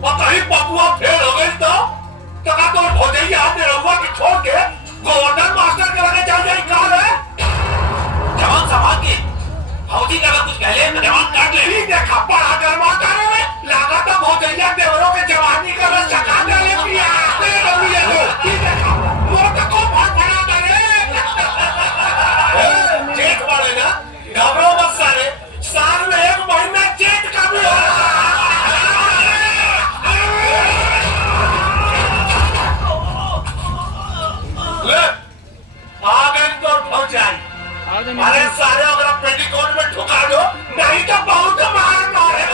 और कहीं Papua fail हो गई तो तका तो भोजैया ने रहुआ की छोड़ के गवर्नर मास्टर के लगे चल जाई कहां है? जवान संभाल के फौजी का कुछ कह ले तो जवान काट ले। ही देखा बड़ा गरमा करे में लगा तो भोजैया देवरों के जवानी का रस चखा दे ले पिया ते रहुआ को। ही देखा वो तो को बहुत बड़ा करे जेठ वाले ना घबराओ मत सारे, साल में एक महीना जेठ का भी हो आ गए तो पहुंच जाए। अरे सारे अगर पेटीकोट में ठुका दो नहीं तो बहुत मार मारे।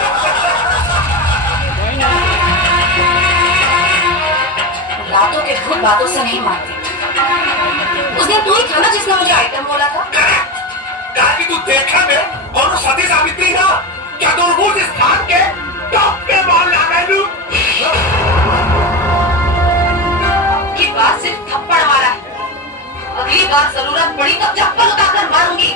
रातों के भूत बातों से नहीं मारते। उस दिन तू ही था ना जिसने मुझे आइटम बोला था। कि तू देखा में और सती सावित्री ना क्या दुर्बुद्ध स्थान के टॉप पे मार लगा लू। की बात सिर्फ थप्पड़ मारा है, अगली बार जरूरत पड़ी तो चप्पल उतारकर मारूंगी।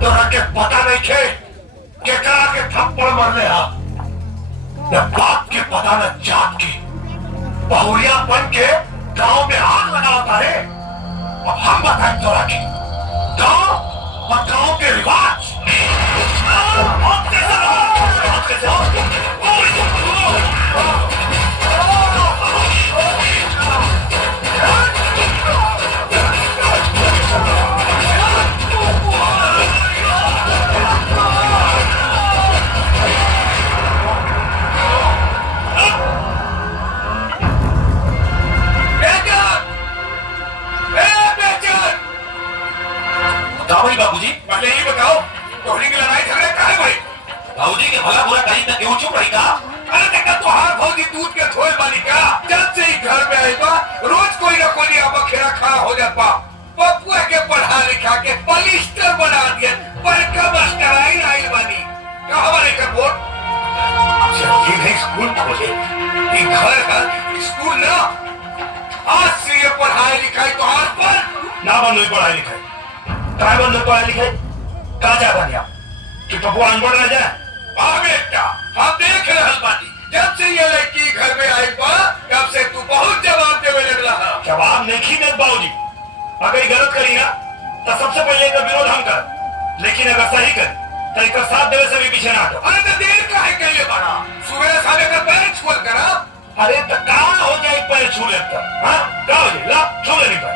तोरा के पता नहीं थे कि करा के थप्पड़ मारने हा न बात के पता न जात की बहुरिया बन के गांव में आग लगाता रे। अब हम बताएं तोरा की गांव और गांव के रिवाज बाबूजी पहले ये बताओ कोहली की लड़ाई झगड़े काहे भाई? बाबूजी के भला बुरा कहीं तक क्यों चुप रही का? अरे देखा तो हार भौजी दूध के थोए वाली का जब से ही घर में आई बा रोज कोई ना कोई अब खेरा खा हो जाता। पपुआ के पढ़ा लिखा के पलिस्टर बना दिया पर कब मास्टराई आई बनी कहां वाले का बोर्ड जल्दी नहीं स्कूल खोले ये घर है स्कूल ना। आज से ये पढ़ाई लिखाई तो हार पर ना बंद हुई पढ़ाई लिखाई काय बंद पढ़ाई लिखाई का जा बनिया कि पपुआ अनपढ़ रह जाए। हाँ बेटा हम देख रहे बानी जब से ये लड़की घर में आई बा तब से तू बहुत जवाब देवे लगला है। जवाब नहीं देत बाबूजी, अगर ये गलत करी ना तो सबसे पहले इसका विरोध हम कर, लेकिन अगर सही कर तो इसका साथ देवे से भी पीछे ना हटो। अरे तो देर काहे कइले बाड़ा सुबह साले का पैर छुअल करा। अरे तो का हो जाए पैर छू ले तो हां का हो जाए ला छू ले नहीं पैर।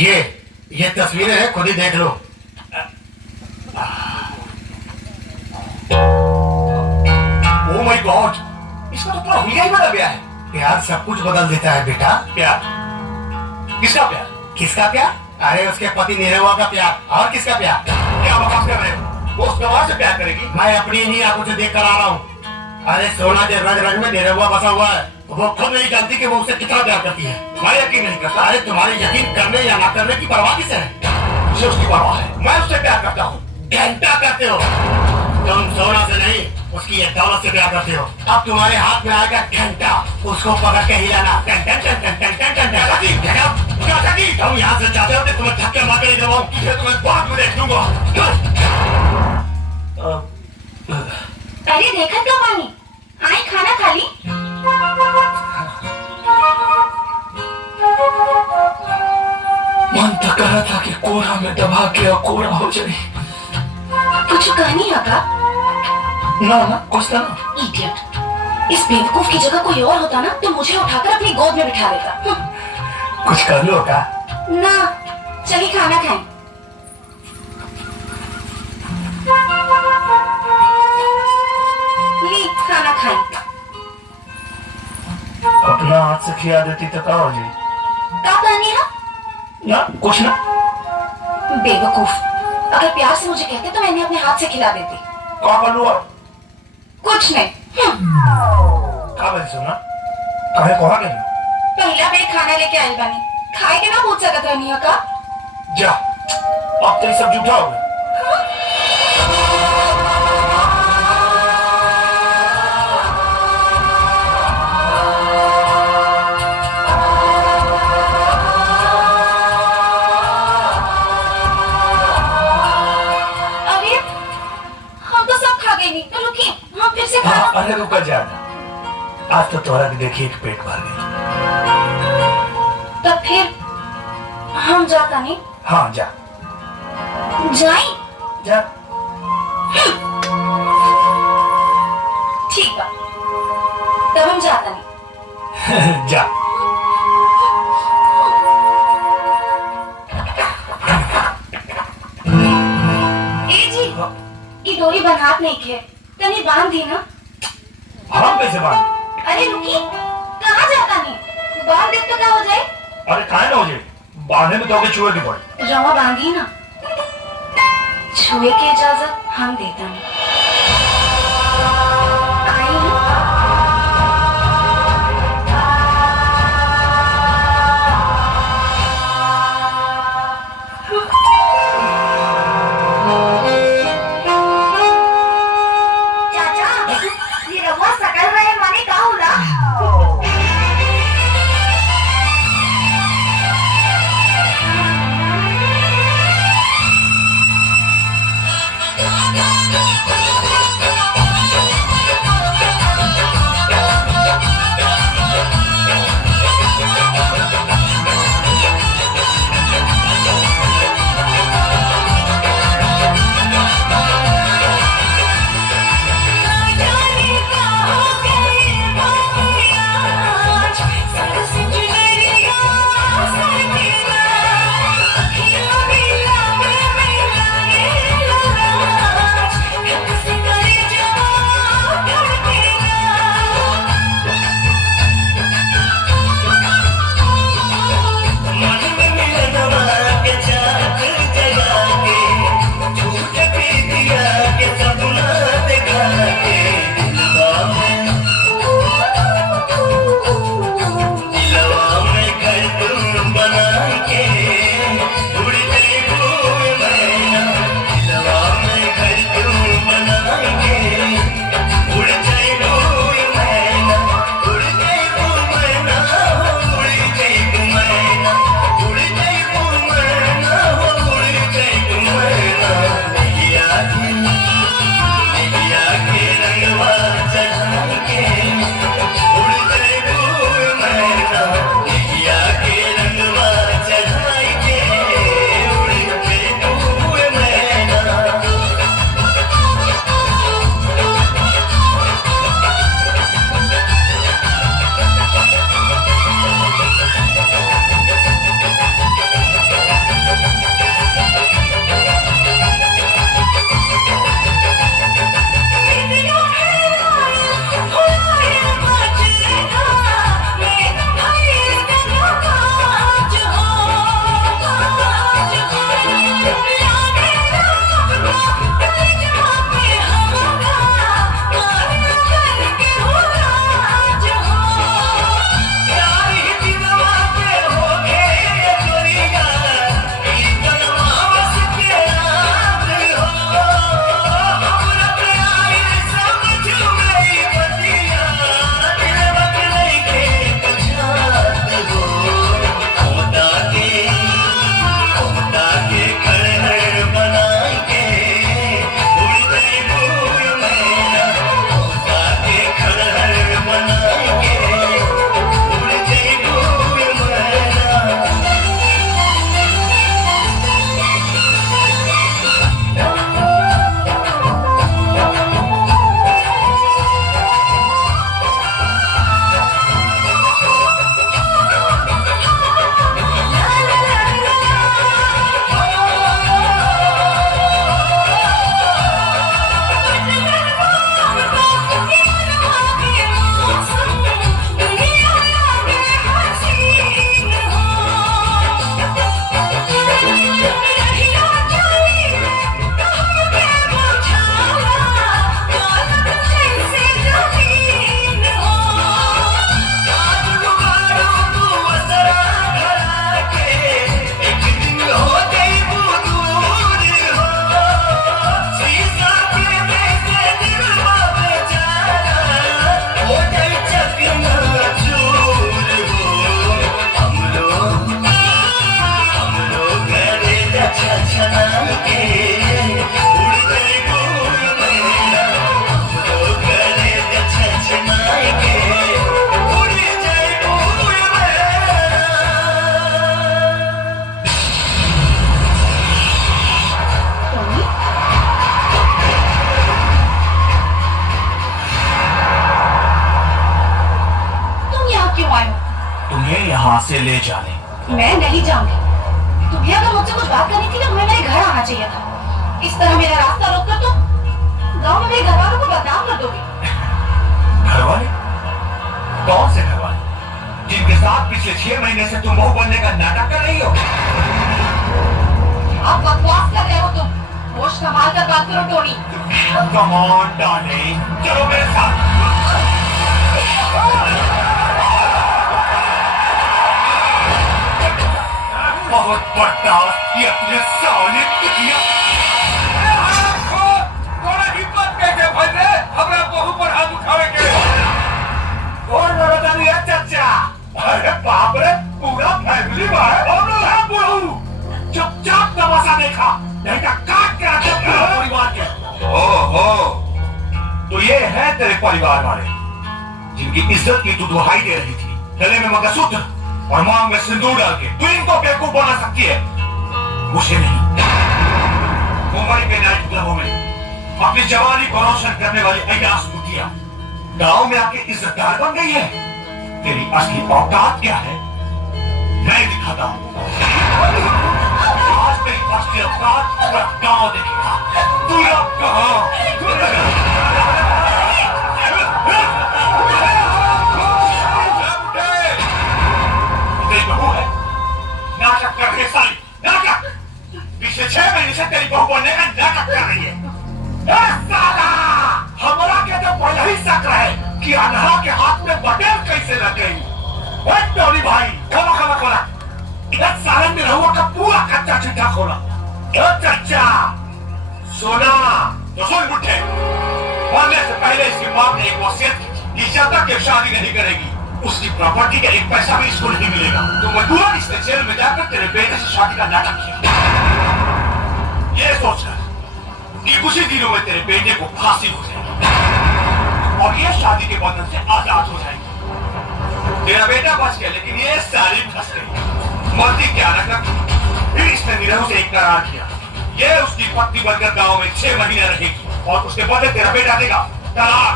ये तस्वीरें हैं, खुद ही देख लो। ओ माय गॉड, इसका तो पूरा हुलिया ही बदल गया है। प्यार सब कुछ बदल देता है बेटा। प्यार? किसका प्यार? किसका प्यार? अरे उसके पति निरहुआ का प्यार। और किसका प्यार? क्या बकवास कर रहे हो? वो उस गवार से प्यार करेगी? मैं अपनी इन्हीं आंखों से देख कर आ रहा हूँ। अरे सोना जो रग रग में निरहुआ बसा हुआ है, वो खुद नहीं जानती कि वो उससे कितना प्यार करती है। मैं यकीन नहीं करता। अरे तुम्हारे यकीन करने या ना करने की परवाह किसे है? मुझे उसकी परवाह है। मैं उससे प्यार करता हूँ। घंटा करते हो तुम, सोना से नहीं उसकी ये दौलत से प्यार करते हो। अब तुम्हारे हाथ में आएगा घंटा, उसको पकड़ के हिलाना। टन टन टन टन टन टन टन। चाचा जी, चाचा जी, तुम यहाँ से चाहते हो कि तुम्हें धक्के मार के दबाऊं? ये तो मैं बाद में देख लूंगा। अरे देखा क्या पानी, आई खाना खा ली। मन तो कर रहा था कि कोरा में दबा के और कोरा हो जाए। कुछ कहनी है का? ना ना, कुछ ना। इडियट, इस बेवकूफ की जगह कोई और होता ना तो मुझे उठाकर अपनी गोद में बिठा लेता। कुछ कर लो का? ना, चलिए खाना खाएं। ली खाना खाएं। अपना हाथ से खिला देती तो क्या हो जाए? का कहनी है? ना कुछ ना। बेवकूफ, अगर प्यार से मुझे कहते तो मैंने अपने हाथ से खिला देती। क्या कर लूँ? कुछ नहीं। क्या बजे सोना? कहे कहा गई? पहला पेट खाना लेके आई बनी, खाए के ना पूछ सकत रहनी है का? जा, अब तेरी सब झूठा हो गया। अरे हम तो सब खा गए, नहीं तो रुकिए हम फिर से खाना। अरे रुका जा, आज तो तोरा के देखिए कि पेट भर गई। तब फिर हम जाता नहीं? हाँ जा जाई? जा। ठीक बा, तब हम जाता नहीं। जा। ए जी, ये डोरी बंधात नहीं खे, तनी बांध दी ना। हम कैसे बांध? अरे रुकी, कहाँ जाता नहीं? बांध दे तो क्या हो जाए? अरे काहे ना हो जाए, बांधने में तो छुए की पड़े। रवा बांधी ना, छुए की इजाजत हम देता नहीं। आई हैं? चाचा, ये रवा सकल रहे माने का होला? से ले जाने। मैं नहीं जाऊंगी। तुम्हें अगर मुझसे कुछ बात करनी थी ना, तुम्हें मेरे घर आना चाहिए था। इस तरह मेरा रास्ता रोककर तुम गांव में मेरे घर वालों को बदनाम कर दोगे। घर वाले? कौन से घर वाले? जिनके साथ पिछले 6 महीने से तुम बहू बनने का नाटक कर रही हो? आप बकवास कर रहे हो तुम। होश संभाल कर बात करो टोनी। Come on, darling, चलो मेरे साथ। बहुत बर्दाश्त किया तुझे साले कुतिया। तोरा हिम्मत कैसे भइले हमरा बहू पर हाथ उठावे के? कौन बता दिया चाचा? अरे बाप रे, पूरा फैमिली बा है। हम लोग हैं बहू। चुपचाप तमाशा देखा, नहीं तो काट के आते पूरा परिवार के। ओहो, तो ये है तेरे परिवार वाले जिनकी इज्जत की तू दुहाई दे रही थी, गले में मंगलसूत्र और मांग में सिंदूर डाल के तू इनको बेवकूफ बना सकती है, मुझे नहीं। मुंबई के नाइट क्लबों में अपनी जवानी को रोशन करने वाली अय्याश मुखिया गांव में आके इज्जतदार बन गई है। तेरी असली औकात क्या है मैं दिखाता हूँ। आज तेरी असली औकात पूरा गांव देखेगा। पूरा गांव। तेरी बहू है, नाटक कर रही है साली, नाटक। पिछले 6 महीने से तेरी बहू बनने का नाटक कर रही है। साला, हमारा क्या तो पहले ही शक है कि अनहा के हाथ में बटेर कैसे लग गई। टोनी भाई, खोला खोला खोला। इस साले में रहुआ का पूरा कच्चा चिट्ठा खोला। चाचा सोना तो सुन बुढ़े, मरने से पहले इसकी मां ने एक वसीयत की कि जब तक ये शादी नहीं करेगी उसकी प्रॉपर्टी का एक पैसा भी इसको नहीं मिलेगा। तो मजबूरन इसने जेल में जाकर तेरे बेटे से शादी का नाटक किया, ये सोचकर कि कुछ ही दिनों में तेरे बेटे को फांसी हो जाएगी और ये शादी के बंधन से आजाद हो जाएगी। तेरा बेटा बच गया, लेकिन ये सारी फंस गई। मर्दी क्या रखा, फिर इसने निरहु से इकरार किया। ये उसकी पत्नी बनकर गांव में 6 महीने रहेगी और उसके बदले तेरा बेटा देगा तलाक।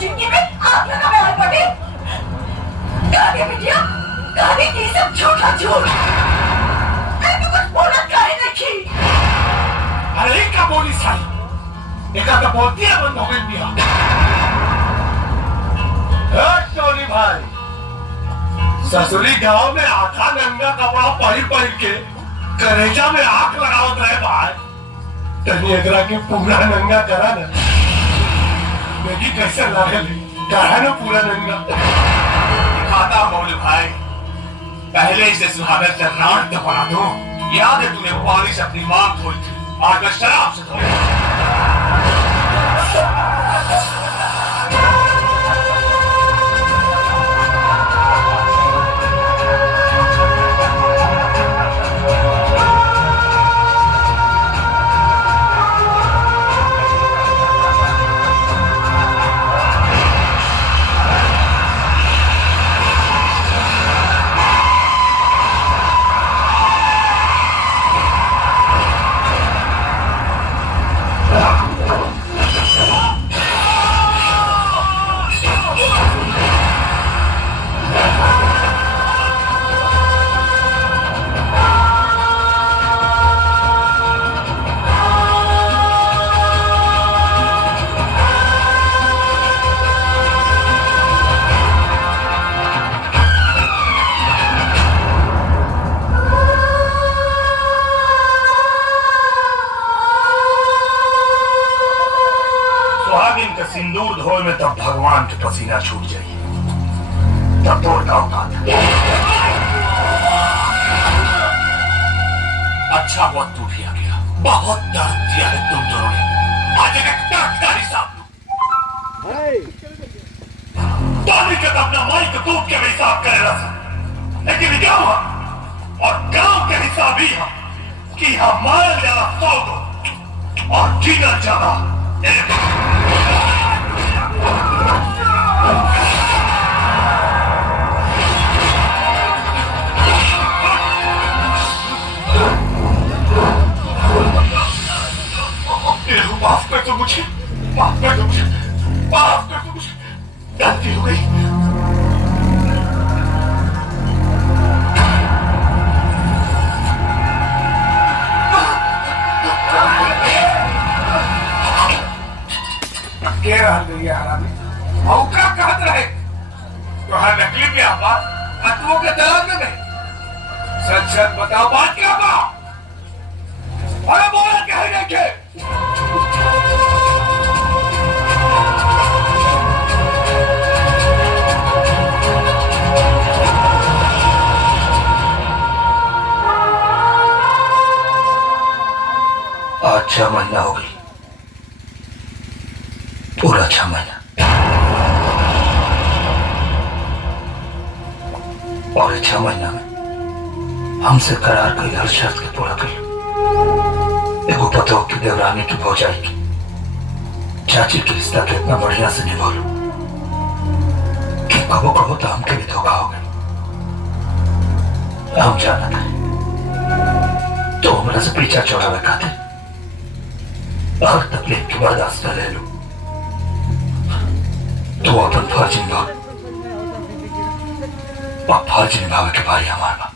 जिंदगी में आप लगा में और पड़े गाने बिटिया, गाने की सब झूठा झूठ। अरे तू कुछ बोला काहे नहीं? अरे एक का बोली साली, एक का बोलती है बंद हो गई बिया। टोनी भाई, ससुरी गांव में आधा नंगा कपड़ा पहन के करेजा में आग लगावत रहे भाई। तनी एकरा के पूरा नंगा करा ना, देखी कैसे लागल कहा ना पूरा नंगा। दिखाता बोल भाई, पहले इसे सुहागर से रात तो बना दो। याद है तूने पानी से अपनी मां धोई थी, आज मैं शराब से धोई। सिंदूर धोए में तब भगवान के पसीना छूट जाइए, तब तोड़ना औकात। अच्छा हुआ तू भी आ गया, बहुत दर्द दिया है तुम दोनों ने। आज एक टकदारी साहब पानी के अपना माई को दूध के हिसाब करेगा, लेकिन क्या हुआ और गांव के हिसाब ही है कि हमारे ज्यादा 100 और जीना ज्यादा 1। माफ कर दो मुझे, माफ कर दो मुझे, माफ कर दो मुझे। गलती हो गई। के रह गई हरामी औका कहत रहे तो हर नकली पे आपा अतुओं के दलाल में नहीं। सच सच बताओ बात क्या बा? अरे बोला कहने के आज 6 महीना हो गई, पूरा 6 महीना, और ये 6 महीना में हमसे करार कई हर शर्त के पूरा कई। एगो पतो की देवरानी की भौजाई की चाची की रिश्ता के इतना बढ़िया से निभालो कि कबो कबो तो हमके भी धोखा हो गया। हम जाना था तो हमरा से पीछा छोड़ावे खातिर हर तकलीफ की बर्दाश्त कर ले लो तो अपन फर्ज निभाओ और फर्ज निभावे के बारी हमारा।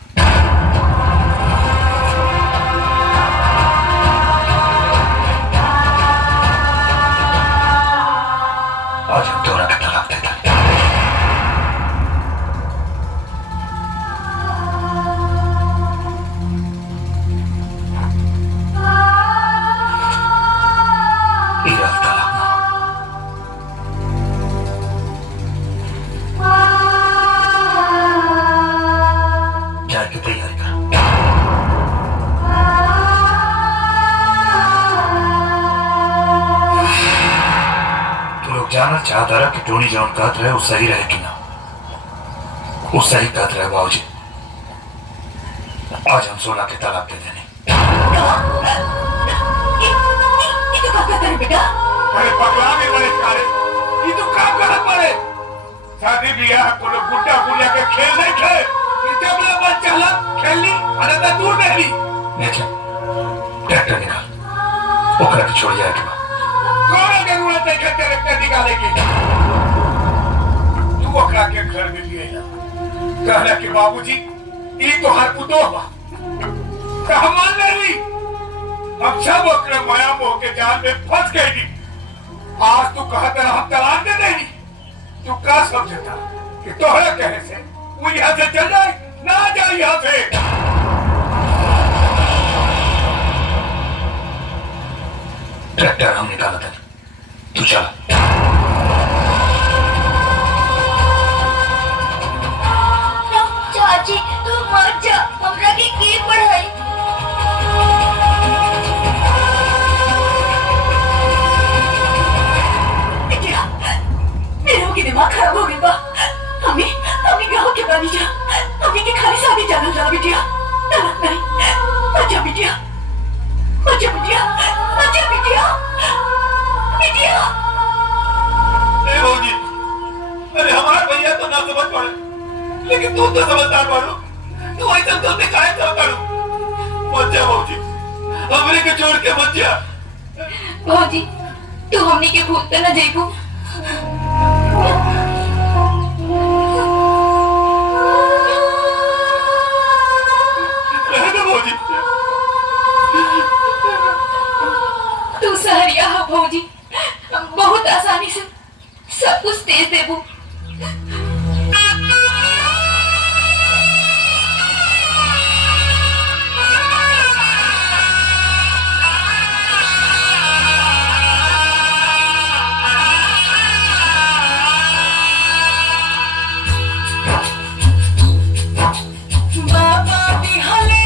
आज हम तोरा के तलाक देता। की तैयारी कर। तो लोग जानना चाहता रहा कि टोनी जॉन कहत रहे वो सही रहे कि ना। वो सही कहत रहे बाबूजी। आज हम 16 के तलाक दे देने। ये तो क्या कहता है बेटा? अरे पगला में बड़े सारे ये तो काम करत पड़े। शादी ब्याह को लोग गुड्डा गुड़िया के खेल नहीं खेले। जब ये बात चला खेलनी अरे तो दूर नहीं नेचा ट्रैक्टर निकाल ओकरा के छोड़ जाए के बाद कौन जरूरत है कि ट्रैक्टर निकाले की तू ओकरा के घर में लिए जा कहला कि बाबूजी ये तो हर पुतो बा कहमान नहीं अब सब ओकरा माया मोह के जाल में फंस गई। आज तू कहत रहा हम तलाक दे देनी तू क्या समझता कि तोहरा कहे से वो यहाँ से चल जाए ना जाए यहाँ से। ट्रैक्टर हम निकाला था तू चला। चाची तू मत जा हमरा के पढ़ाई मेरे के दिमाग खराब हो गई बा। हमें गाँव के बानी जा हमें के खाली शादी जाना जा बिटिया तलाक नहीं। अच्छा बिटिया अच्छा बिटिया अच्छा बिटिया बिटिया। जी अरे हमारे भैया तो ना समझ पड़े लेकिन तू तो समझदार बाड़ू तू ऐसा तो ने काहे कर करू मत जा बाबूजी हमरे के छोड़ के मत जा। बाबूजी तू हमने के भूलते ना जेबू तू सहरिया हो भौजी बहुत आसानी से सब कुछ तेज देबू। Hale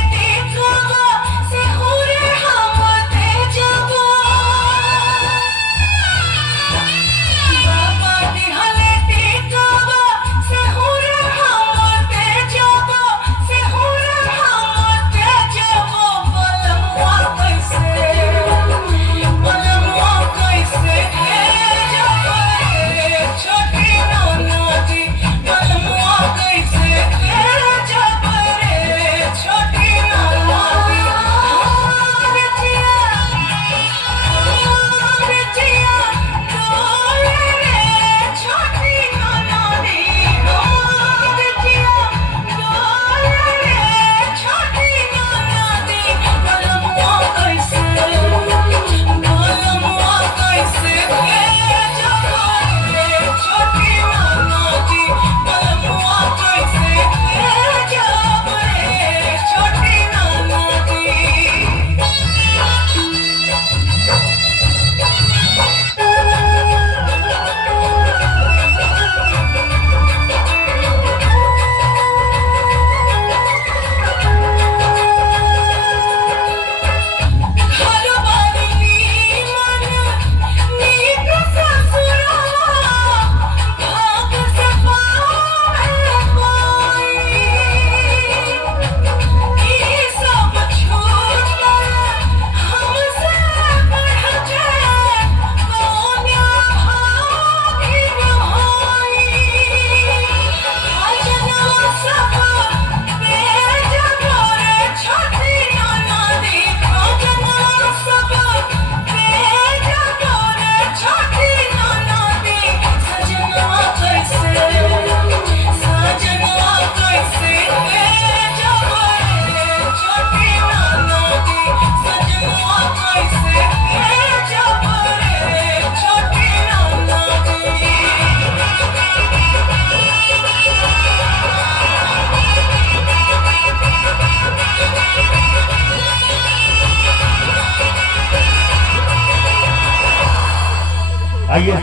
आइए।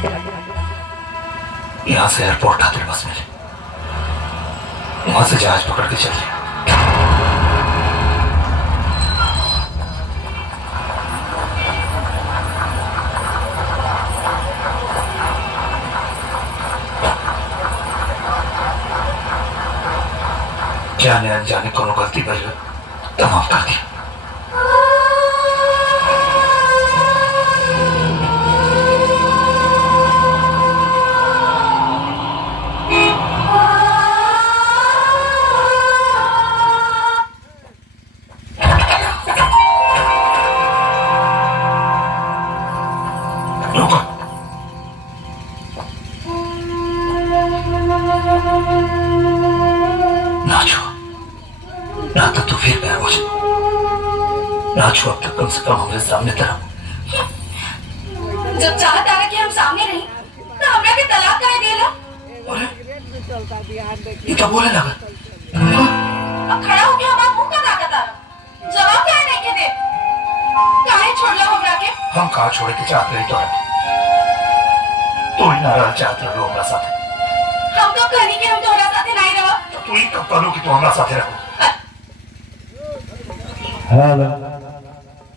यहाँ से एयरपोर्ट खातिर बस मिले, वहां से जहाज पकड़ के चलिए। जाने अनजाने कोनो गलती भइल तो माफ कर दी। रुको, नाचो ना तो तू फिर गायब हो जा। नाचो अब तक कम से कम हमारे सामने तरह। जब चाहत आ रहा कि हम सामने नहीं तो हमरा के तलाक कर देला। अरे ये क्या बोले लगा? अब खड़ा हो गया, हमारा मुंह का ताकत आ रहा, जवाब क्या नहीं के दे। काहे छोड़ला हमरा के? हम कहाँ छोड़े के चाहते रही तो तू ही ना रह चाहते रहो हमारा साथ। हम तो कहनी कि हम तोहरा साथे नहीं रहो। तो तू ही कब करो कि तू हमारा साथे रहो। हेलो